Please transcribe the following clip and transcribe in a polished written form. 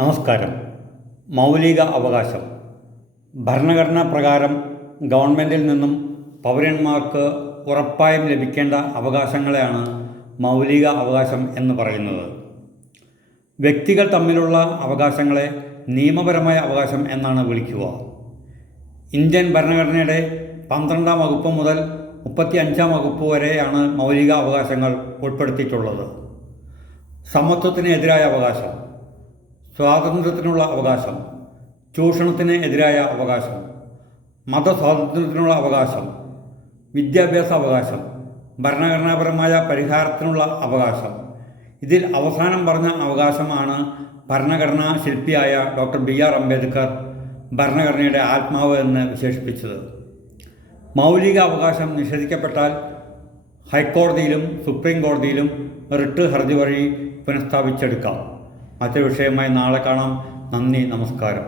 നമസ്കാരം. മൗലിക അവകാശം ഭരണഘടനാ പ്രകാരം ഗവൺമെൻറ്റിൽ നിന്നും പൗരന്മാർക്ക് ഉറപ്പായും ലഭിക്കേണ്ട അവകാശങ്ങളെയാണ് മൗലിക അവകാശം എന്ന് പറയുന്നത്. വ്യക്തികൾ തമ്മിലുള്ള അവകാശങ്ങളെ നിയമപരമായ അവകാശം എന്നാണ് വിളിക്കുക. ഇന്ത്യൻ ഭരണഘടനയുടെ 12-ാം വകുപ്പ് മുതൽ 35-ാം വകുപ്പ് വരെയാണ് മൗലിക അവകാശങ്ങൾ ഉൾപ്പെടുത്തിയിട്ടുള്ളത്. സമത്വത്തിന് എതിരായ അവകാശം, സ്വാതന്ത്ര്യത്തിനുള്ള അവകാശം, ചൂഷണത്തിന് എതിരായ അവകാശം, മതസ്വാതന്ത്ര്യത്തിനുള്ള അവകാശം, വിദ്യാഭ്യാസ അവകാശം, ഭരണഘടനാപരമായ പരിഹാരത്തിനുള്ള അവകാശം. ഇതിൽ അവസാനം പറഞ്ഞ അവകാശമാണ് ഭരണഘടനാ ശില്പിയായ ഡോക്ടർ BR അംബേദ്കർ ഭരണഘടനയുടെ ആത്മാവ് എന്ന് വിശേഷിപ്പിച്ചത്. മൗലിക അവകാശം നിഷേധിക്കപ്പെട്ടാൽ ഹൈക്കോടതിയിലും സുപ്രീം കോടതിയിലും റിട്ട് ഹർജി വഴി പുനഃസ്ഥാപിച്ചെടുക്കാം. മറ്റൊരു വിഷയമായി നാളെ കാണാം. നന്ദി, നമസ്കാരം.